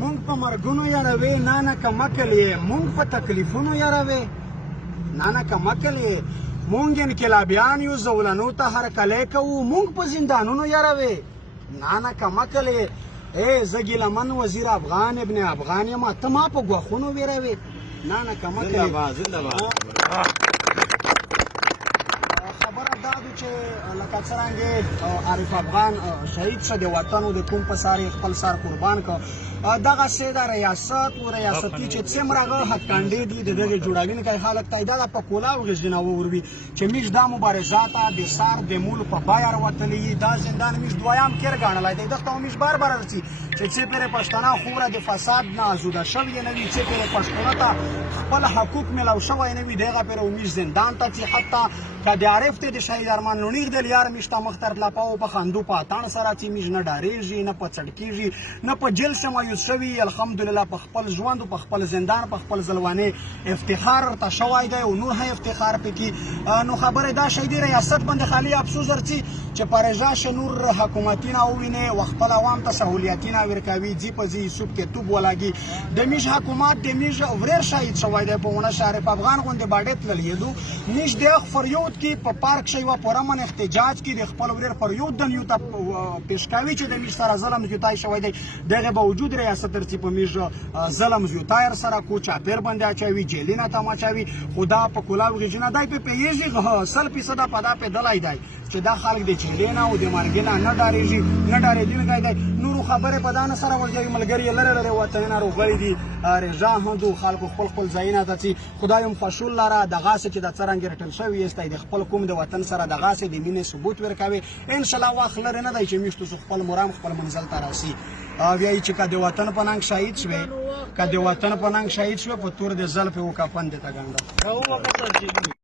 مونږ په مرګونو یاروې نه کمکل یې مونږ په تکلیفونو یاروې نه کمکل یې مونږ انقلابیان یو زولنو ته هرکلی کوو مونږ په زندانونو یاروې نه کمکل یې زه ګیلمن وزیر افغان ابن افغان یم ته ما په ګواښونو ویروې نه کمکل یې خبره دا ده چې لکه څرنګې عارف افغان شهید شه د وطن و د کوم په سر یې خپل سر قربان کړ دغسې د ریاست و ریاستي چې څومره هغه هتکانډې دي د دغې جوړوونکی خلک ته دا په کولاو غږونه ووروي چې موږ دا مبارزات د سر د مول په بیه راوتلي دا زندان موږ دویم کیر ګڼلی دی دغه ته موږ بار بار رسي چې څه پرې پښتانه خوره د فساد نه آزوده شوي نه وي څه پرې پښتنو ته خپل حقوق میلاو شوی نه وي د هغه پرې موږ زندان ته ځي حتی که د عارف دی د شهید ارمان لوڼیغ دی یار موږ ته مخ تر تلاپاو په خندو په اتڼ سره چې موږ نه ډارېږي نه په څړکېږي نه په جیل څه مایوس شوي الحمدلله په خپل ژوند په خپل زندان په خپل ځلوانۍ افتخار ورته شوی دی او نور هم افتخار پکې نو خبره دا شهیدي ریاست باندې خالي افسوس ورځي چې پرېژا شه نور حکومتونه ووینې و خپل عوام ته سهولیتونه ورکوي ځي په ځي یوسف کې توپ ولګي د میژ حکومت د میژ وریر شهید شوی دی په ونه شریف افغان غوندې باډې تللی دو میژ د فریود کې په پارک شوی و پرمن احتجاج کې د خپل وریر فریود د نیو ته پیش کوي چې د میژ سره ظلم زیاتی شوی دی دغه باوجود ریاست ورڅ په میژ ظلم زیاتی سره کو چاپیر باندې اچوي جیلینه ته مچوي خدا په کولاو غږونه دای په پیږي 100% په دا په دلای دی چې دا خلک د چیلینه او د مرګینه نه ډارېږي نه ډارېدونکی دی نورو خبرې په دا نه سره ورځوي ملګري یې لرې لرې وطنونه روغلي دي رژا هندو خلکو خپل ځایونه ته ځي خدای هم خوشول لره دغسې چې د څرنګې رټل شوي یستی د خپل قوم د وطن سره دغسې د مینې ثبوت ورکوي انشاءالله وخت لرې نه دی چې موږ تاسو خپل مرام خپل منزل ته راسي وایي چې که د وطن په ننګ شهید شوې که د وطن په ننګ شهید شوې په تور د زلفې و کفن دې ته ګنډه